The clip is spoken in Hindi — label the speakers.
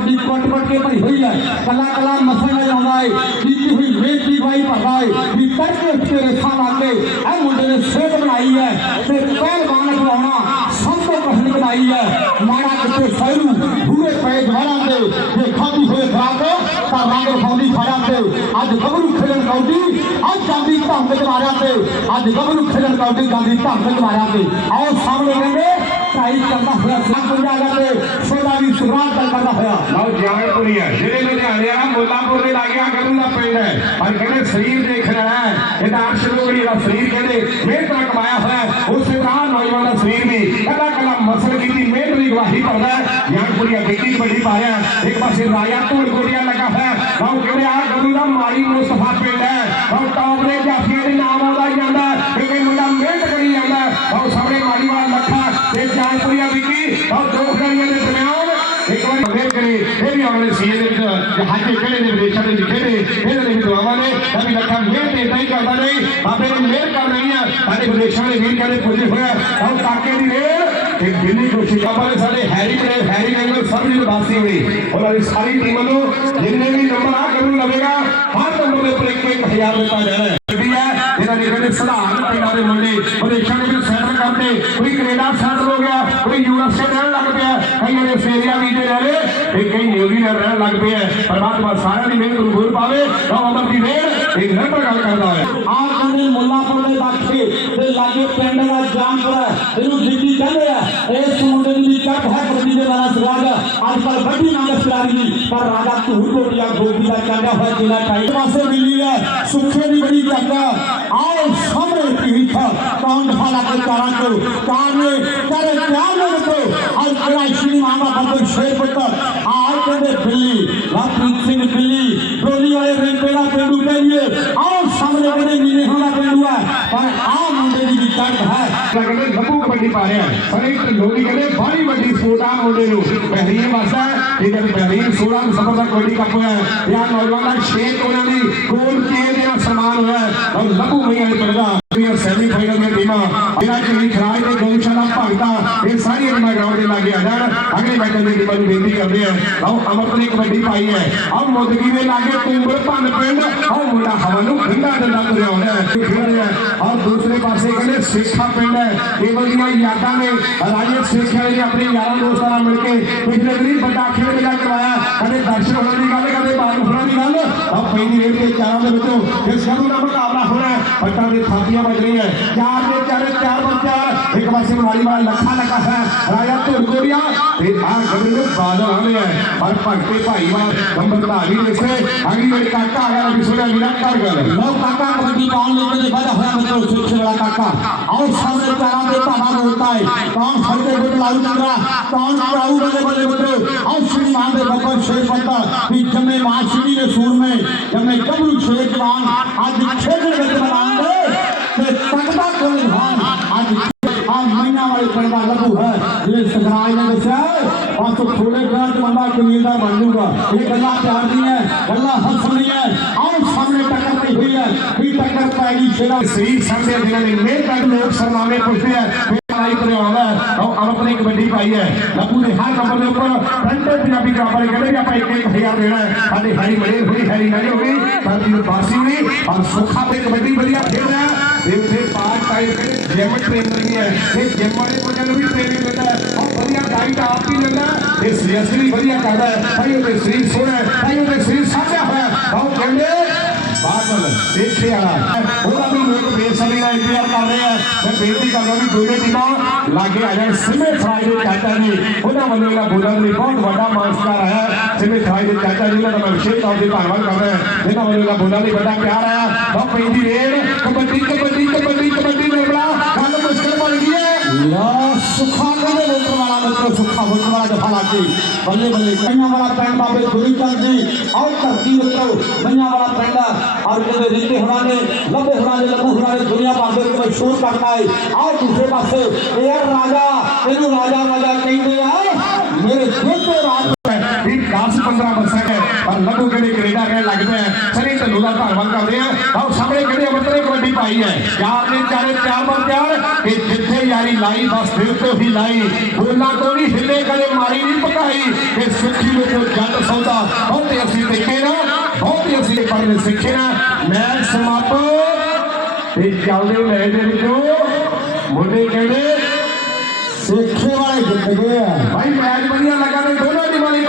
Speaker 1: की कोट कोट के परी हुई है। कला कला मसाले में लगाए जीती हुई वेद की बाई पकाए विपक्ष के तेरे रेखा लाते है मुंडे ने सेठ बनाई है, ते पहलवान खिलाना संत तो कठिन बनाई है। मारा कितने सैरू भूरे पे झाड़ा दे, ये खाती हुए खराब ता रंग फौजी फाड़ा दे। आज गबरू खेलन कौटी आज चांदी धम के मारा दे। आज गबरू खेलन कौटी गांधी धम के मारा दे। आओ सामने रहेंगे ਤੇ ਆਓ ਹੋਇਆ ਸਾਹ ਪੰਜਾਗਾ ਤੇ ਸੋਦਾ ਵੀ ਸੁਭਾਨ ਚੱਲਦਾ ਹੋਇਆ। ਲਓ ਜਾਣਪੁਰੀ ਹੈ। ਜਿਹੜੇ ਲੁਧਿਆਣੇ ਆ ਮੁੱਲਾਪੁਰ ਦੇ ਲਾਗੇ ਆ ਗੱਭਰੂ ਦਾ ਪਿੰਡ ਹੈ। ਪਰ ਕਹਿੰਦੇ ਸਰੀਰ ਦੇਖ ਹੈ। ਇਹਦਾ ਅਰਸ਼ ਲੋੜੀ ਦਾ ਸਰੀਰ ਕਹਿੰਦੇ ਮਿਹਨਤ ਨਾਲ ਕਮਾਇਆ ਹੋਇਆ ਉਸੇ ਤਰ੍ਹਾਂ ਨੌਜਵਾਨ ਦਾ ਸਰੀਰ ਵੀ ਕੱਲਾ ਕੱਲਾ ਮਸਲ ਕੀਤੀ, ਮਿਹਨਤ ਦੀ ਗਵਾਹੀ ਭਰਦਾ ਹੈ। ਜਾਣਪੁਰੀ ਵੱਡੀ ਪਾ ਇੱਕ ਪਾਸੇ ਰਾਜਾ ਧੂੜ ਕੋਟੀਆਂ ਲੱਗਾ ਹੋਇਆ ਹੈ। ਲਓ ਕਹਿੰਦੇ ਆ ਗੱਭਰੂ ਦਾ ਮਾਰੀ ਮੁਸਤਫਾ ਪਿੰਡ ਹੈ। ਲਓ, ਟੌਪ ਦੇ ਜਾਫੀਆਂ ਇਹ ਵੀ ਦੇ ਵਿੱਚ ਜਹਾਜ਼ੇ ਕਿਹੜੇ ਨੇ, ਵਿਦੇਸ਼ਾਂ ਦੇ ਵਿੱਚ ਖੇਡੇ, ਇਹਨਾਂ ਦੇ ਦੁਆਵਾਂ ਨੇ ਤਾਂ ਵੀ ਲੱਖਾਂ ਮਿਹਨਤ ਇਦਾਂ ਹੀ ਕਰਦਾ ਨਹੀਂ ਬਾਬੇ ਨੇ ਮਿਹਰ ਕਰ ਰਹੀ ਆ, ਸਾਡੇ ਵਿਦੇਸ਼ਾਂ ਦੇ ਵੀਰ ਕਹਿੰਦੇ ਪੁੱਜੇ ਹੋਇਆ ਤਾਂ ਕਾਕੇ ਦੀ ਰੇਲ ਤੇ ਦਿੱਲੀ ਕੋਸ਼ਿਸ਼ ਬਾਬਾ ਨੇ ਸਾਡੇ ਹੈਰੀ ਨੇ ਹੈਰੀ ਨੇ ਸਭ ਦੀ ਉਦਾਸੀ ਹੋਈ, ਉਹਨਾਂ ਦੀ ਸਾਰੀ ਟੀਮ ਨੂੰ ਜਿੰਨੇ ਵੀ ਨੰਬਰ ਆ ਕਰੂ ਲਵੇਗਾ, ਹਰ ਨੰਬਰ ਦੇ ਉੱਪਰ ਇੱਕ ਇੱਕ ਹਜ਼ਾਰ ਦਿੱਤਾ ਜਾਣਾ ਹੈ। ਇਹਨਾਂ ਦੇ ਕਹਿੰਦੇ ਸਧਾਰਨ ਪਿੰਡਾਂ ਦੇ ਮੁੰਡੇ ਕਈਆਂ ਨੇ ਆਸਟ੍ਰੇਲੀਆ ਵੀ ਤੇ ਰਹੇ ਤੇ ਕਈ ਨਿਊਜ਼ੀਲੈਂਡ ਰਹਿਣ ਲੱਗ ਪਏ ਹੈ ਪਰਮਾਤਮਾ ਸਾਰਿਆਂ ਦੀ ਮਿਹਨਤ ਨੂੰ ਗੂਰ ਪਾਵੇ ਤਾਂ ਅਮਰ ਦੀ ਮਿਹਰ ਇੱਕ ਨਿਰੰਤਰ ਗੱਲ ਕਰਦਾ ਹੈ ਆਹ ਕਹਿੰਦੇ ਮੁੱਲਾਪੁਰ ਦੇ ਬਾਖੇ ਤੇ ਲਾਗੇ ਪਿੰਡ ਦਾ ਜਾਮਪੁਰ ਹੈ ਇਹਨੂੰ ਦਿੱਲੀ ਕਹਿੰਦੇ ਆ ਇਸ ਮੁੰਡੇ ਦੀ ਵੀ ਕੱਟ ਹੈ ਕਬੱਡੀ ਦੇ ਨਾਲ ਸਵਾਗ ਅੱਜ ਕੱਲ ਵੱਡੀ ਮੰਗ ਸਲਾਰੀ ਪਰ ਰਾਜਾ ਧੂੜ ਕੋਟੀਆ ਗੋਪੀ ਦਾ ਚਾਂਦਾ ਹੋਇਆ ਜਿਹੜਾ ਟਾਈਟ ਪਾਸੇ ਮਿਲੀ ਹੈ ਸੁੱਖੇ ਦੀ ਬੜੀ ਜੱਗਾ ਆਓ ਸਾਹਮਣੇ ਭੀਖ ਕੌਣ ਫਾਲਾ ਕੇ ਚਾਰਾਂ ਕੋ ਕਾਨੇ ਕਰੇ ਪਿਆਰ ਨੇ ਕੋ अलाइसिंग मामा बंदूक शेर पुत्र हार के दे बिल्ली रतन सिंह, बिल्ली डोली वाले रिंपेड़ा पेंडू के लिए और सामने वाले नीने होना पेंडू पर आम मुंडे की भी है। लगने लपू कबड्डी पा रहे हैं सरे के लिए भारी बड़ी सोडा होने लो। पहली वास्ता इधर पहली सोडा समझा कोडी का है। यहाँ नौजवान शेर कोना भी गोल किए समान है। और भैया ने ਸਨਮਾਨ ਹੋਇਆ ਹੈ ਔਰ ਲੱਭੂ ਮਈਆਂ ਦੇ ਪੜਦਾ ਇਹ ਸੈਮੀ ਫਾਈਨਲ ਦੇ ਟੀਮਾਂ ਜਿਹੜਾ ਕਿ ਖਰਾਜ ਤੇ ਗਊਸ਼ਾਲਾ ਭਗਤਾ ਇਹ ਸਾਰੀਆਂ ਟੀਮਾਂ ਗਰਾਊਂਡ ਦੇ ਲਾਗੇ ਆ ਜਾਣ ਅਗਲੇ ਮੈਚ ਦੇ ਟੀਮਾਂ ਨੂੰ ਬੇਨਤੀ ਕਰਦੇ ਆ ਆਓ ਅਮਰਤ ਨੇ ਕਬੱਡੀ ਪਾਈ ਹੈ ਆਓ ਮੋਦਗੀ ਦੇ ਲਾਗੇ ਤੁੰਬਰ ਭੰਨ ਪਿੰਡ ਆਓ ਮੁੰਡਾ ਹਵਾ ਨੂੰ ਖਿੰਡਾ ਦਿੰਦਾ ਤੁਰਿਆ ਆਉਂਦਾ ਹੈ ਇਹ ਖੇਡ ਰਿਹਾ ਹੈ ਔਰ ਦੂਸਰੇ ਪਾਸੇ ਕਹਿੰਦੇ ਸੇਖਾ ਪਿੰਡ ਹੈ ਕੇਵਲ ਦੀਆਂ ਯਾਦਾਂ ਨੇ ਰਾਜੇ ਸੇਖਾ ਨੇ ਆਪਣੇ ਯਾਰਾਂ ਦੋਸਤਾਂ ਨਾਲ ਮਿਲ ਕੇ ਪਿਛਲੇ ਦਿਨੀ ਵੱਡਾ ਖੇਡ ਮੇਲਾ ਕਰਵਾਇਆ ਕਦੇ ਦਰਸ਼ਨ ਹੋਣ ਦੀ ਗੱਲ ਕਦੇ ਬਾਲ अब पहली रेड के चारों में बच्चों फिर शरू का मुकाबला हो रहा है। बच्चा में थापियाँ बज रही है। चार में चार चार पर चार एक बार से भारी बार लखा लखा है। राजा तो गोरिया फिर आ गबरे में बादल आ गए और पड़ते भाई बार नंबर का अभी जैसे अगली रेड का का अगर अभी सोना विराट कर गए नौ काका कबड्डी बाल लेने के बाद होया बच्चों सबसे बड़ा काका। और सामने चारा देता भाग होता है। कौन फलते गुड लाऊ चंद्रा कौन प्राऊ बड़े बड़े बड़े और श्री महादेव भगवान श्री पत्ता पीठ में महाशिवी ने सूर में। તમે કબરું છે જવાન આજ છેડ વેતમાન દે તે તકતા કોઈ હાન આજ આજ મહિના વાળી પડવા લગુ હે ये सखराई ने दसा और तो थोड़े ग्रांट बंदा कमीदा बन लूँगा ये गल्ला प्यार दी है। गल्ला हंस रही है। और सामने टक्कर नहीं हुई है। भी टक्कर पाएगी छेड़ा शरीर सामने देना नहीं मेरे लोग सरनामे पूछते हैं। ਆਈ ਤੇ ਆਉਂਦਾ ਹੈ ਉਹ ਅਮਰ ਨੇ ਕਬੱਡੀ ਪਾਈ ਹੈ ਲੱਭੂ ਦੇ ਹਰ ਨੰਬਰ ਦੇ ਉੱਪਰ ਫਰੰਟੇ ਪੰਜਾਬੀ ਕਰਾਬਲੇ ਕਹਿੰਦੇ ਵੀ ਆਪਾਂ ਇੱਕ ਇੱਕ ਹਜ਼ਾਰ ਦੇਣਾ ਹੈ ਸਾਡੇ ਹੈਰੀ ਮੜੇ ਹੋਈ ਹੈਰੀ ਨਹੀਂ ਹੋਈ ਸਾਡੀ ਬਾਸੀ ਹੋਈ ਔਰ ਸੁੱਖਾ ਤੇ ਕਬੱਡੀ ਵਧੀਆ ਖੇਡ ਰਿਹਾ ਹੈ ਤੇ ਉੱਥੇ ਪਾਰਟ ਟਾਈਮ ਕਹਿੰਦੇ ਜਿਮ ਟ੍ਰੇਨਰ ਵੀ ਹੈ ਇਹ ਜਿਮ ਵਾਲੇ ਮੁੰਡਿਆਂ ਨੂੰ ਵੀ ਟ੍ਰੇਨਿੰਗ ਦਿੰਦਾ ਹੈ ਉਹ ਵਧੀਆ ਡਾਈਟ ਆਪ ਹੀ ਦਿੰਦਾ ਹੈ ਇਹ ਸੀਰੀਅਸ ਵੀ ਵਧੀਆ ਕਰਦਾ ਹੈ ਭਾਈ ਉਹਦੇ ਸਰੀਰ ਸੋਹਣਾ ਹੈ ਭਾਈ ਉਹਦੇ ਸਰੀਰ ਸਾਂਝਾ ਹੋਇਆ ਉਹ ਕਹਿੰਦੇ ਬਾਦਲ ਦੇਖੇ ਵਾਲਾ ਉਹਦਾ ਵੀ ਮੈਂ ਬੇਨਤੀ ਕਰਦਾ ਵੀ ਦੋਵੇਂ ਟੀਮਾਂ ਲਾਗੇ ਆ ਜਾਣ। ਸਿਮੇ ਫਰਾਈ ਦੇ ਚਾਚਾ ਜੀ, ਉਹਨਾਂ ਵੱਲੋਂ ਇਹਨਾਂ ਬੋਲਣ ਲਈ ਬਹੁਤ ਵੱਡਾ ਮਾਨਸਕਾਰ ਆਇਆ। ਸਿਮੇ ਫਰਾਈ ਦੇ ਚਾਚਾ ਜੀ ਦਾ ਮੈਂ ਵਿਸ਼ੇਸ਼ ਤੌਰ ਤੇ ਧੰਨਵਾਦ ਕਰਦਾ ਹਾਂ। ਇਹਨਾਂ ਵੱਲੋਂ ਇਹਨਾਂ ਬੋਲਣ ਲਈ ਵੱਡਾ ਪਿਆਰ ਆਇਆ। ਬਹੁਤ ਪੈਂਦੀ ਰੇਡ, ਕਬੱਡੀ ਕਬੱਡੀ ਕਬੱਡੀ ਕਬੱਡੀ ਨਿਕਲਾ ਗੱਲ ਮੁਸ਼ਕਲ ਬਣ ਗਈ ਹੈ। ਯਾ ਸੁਖਾ उसको सुखा होने वाला जफा लाके बल्ले बल्ले कन्या वाला पैंड बाबे गुरुचंद जी और तरतीब को कन्या वाला पैंड और मेरे रिश्ते हराने, लंबे हराने, लंबू हराने दुनिया बाबे को मशहूर करता है। और दूसरे पास, एयर राजा ਦੇ ਵਿੱਚ ਮਸ਼ਹੂਰ ਕਰਤਾ ਹੈ ਆਓ ਦੂਸਰੇ ਪਾਸੇ ਇਹ ਰਾਜਾ ਇਹਨੂੰ ਰਾਜਾ ਰਾਜਾ ਕਹਿੰਦੇ ਆ ਮੇਰੇ ਛੋਟੇ ਰਾਜ ਵੀ 10 15 ਬੱਸਾਂ ਹੈ ਪਰ ਲੱਗੂ ਕਿਹੜੇ ਕੈਨੇਡਾ ਰਹਿਣ ਲੱਗ ਪਿਆ ਚਲੇ ਤੈਨੂੰ ਦਾ ਧੰਨਵਾਦ ਕਰਦੇ ਆ ਆਓ ਸਾਹਮਣੇ ਕਹਿੰਦੇ ਅਮਰਤਰੇ ਕਬੱਡੀ ਪਾਈ ਹੈ ਯਾਰ ਨੇ ਚਾਰੇ ਚਾਰ ਬਰ ਚਾਰ ਕਿ ਜਿੱਥੇ ਯਾਰੀ ਲਾਈ ਬਸ ਦਿਲ ਤੋਂ ਹੀ ਲਾਈ ਬੋਲਾਂ ਤੋਂ ਨਹੀਂ ਹਿੱਲੇ ਕਦੇ ਮਾਰੀ ਨਹੀਂ ਪਕਾਈ ਕਿ ਸਿੱਖੀ ਵਿੱਚ ਜੱਟ ਸੌਦਾ ਬਹੁਤੇ ਅਸੀਂ ਦੇਖੇ ਨਾ ਬਹੁਤੇ ਅਸੀਂ ਪੜ੍ਹੇ ਸਿੱਖੇ ਨਾ ਮੈਚ ਸਮਾਪਤ ਤੇ ਚੱਲਦੇ ਮੈਚ ਦੇ ਵਿੱਚੋਂ ਮੁੰਡੇ ਕਹਿੰਦੇ ਦੇਖੇ ਵਾਲੇ ਜਿੱਤ ਗਏ ਆ। ਭਾਈ ਮੈਚ ਵਧੀਆ ਲੱਗਾ ਤੇ ਦੋਨੋਂ ਦੀ ਵਾਲੀ